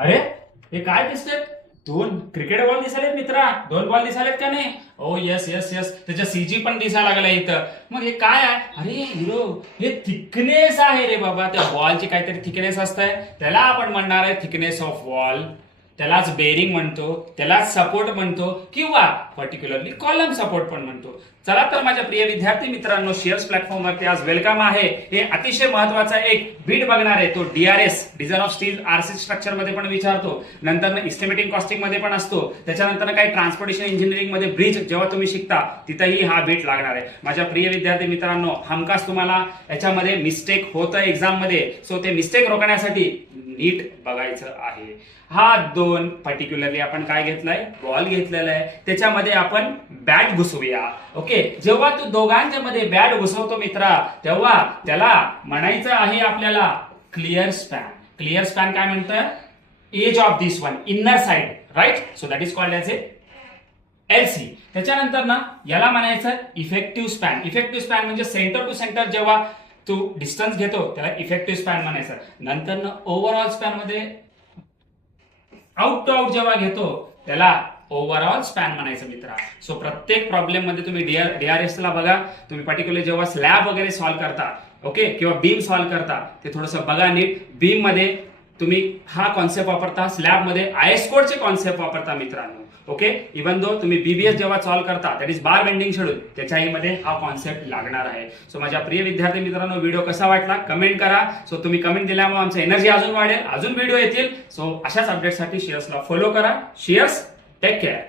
अरे हे काय दिसतंय? दोन क्रिकेट बॉल दिसालेत मित्रा. दोन बॉल दिसालेत का नाही? ओ यस यस यस, त्याच्या सीजी पण दिसायला लागला इथं. मग हे काय आहे? अरे हिरो, हे थिकनेस आहे रे बाबा. त्या बॉलची काहीतरी थिकनेस असतंय, त्याला आपण म्हणणार आहे थिकनेस ऑफ वॉल. त्यालाच बेरिंग म्हणतो, त्यालाच सपोर्ट म्हणतो, किंवा पर्टिक्युलरली कॉलम सपोर्ट पण म्हणतो. चला तर माझ्या प्रिय विद्यार्थी मित्रांनो, शेअर्स प्लॅटफॉर्मवरती आज वेलकम आहे. हे अतिशय महत्वाचा एक बीट बघणार आहे. तो DRS, design of steel RC structure मध्ये पण विचारतो. नंतर इस्टिमेटिंग कॉस्टिंग मध्ये पण असतो. त्याच्यानंतर काही ट्रान्सपोर्टेशन इंजिनिअरिंग मध्ये ब्रिज जेव्हा तुम्ही शिकता तिथेही हा बीट लागणार आहे. माझ्या प्रिय विद्यार्थी मित्रांनो, हमखास तुम्हाला याच्यामध्ये मिस्टेक होतं एक्झाम मध्ये. सो ते मिस्टेक रोखण्यासाठी नीट बघायचं आहे. हा दोन पर्टिक्युलरली आपण काय घेतलाय? बॉल घेतलेला आहे. त्याच्यामध्ये आपण बॅट घुसवूया. ओके, जेव्हा तू दोघांच्या मध्ये बॅट घुसवतो मित्रा, तेव्हा त्याला म्हणायचं आहे आपल्याला क्लिअर स्पॅन. क्लिअर स्पॅन काय म्हणतं? Edge of this one, inner side, right? So that is called as a LC. त्याच्यानंतर ना याला म्हणायचं इफेक्टिव्ह स्पॅन. इफेक्टिव्ह स्पॅन म्हणजे सेंटर टू सेंटर जेव्हा तू डिस्टन्स घेतो त्याला इफेक्टिव्ह स्पॅन म्हणायचं. नंतर ना ओव्हरऑल स्पॅन मध्ये आउट टू आउट जेव्हा घेतो त्याला ओव्हरऑल स्पॅन म्हणायचं मित्रा. सो प्रत्येक प्रॉब्लेम मध्ये तुम्ही डीआरएस ला बघा. तुम्ही पर्टिक्युलर जेव्हा स्लॅब वगैरे सॉल्व्ह करता, ओके, किंवा बीम सॉल्व्ह करता, ते थोडंसं बघा नीट. बीम मध्ये तुम्ही हा कॉन्सेप्ट वापरता, स्लॅब मध्ये आयएस कोडचे कॉन्सेप्ट वापरता मित्रांनो. ओके, इवन दो तुम्ही बीबीएस जेव्हा सॉल्व्ह करता, that is bar bending schedule, त्याच्याही मध्ये हा कॉन्सेप्ट लागणार आहे. सो माझ्या प्रिय विद्यार्थी मित्रांनो, व्हिडिओ कसा वाटला कमेंट करा. सो तुम्ही कमेंट दिल्यामुळे आमचं एनर्जी अजून वाढेल, अजून व्हिडिओ येतील. सो अशाच अपडेटसाठी शेअर्सला फॉलो करा. Shares, take care.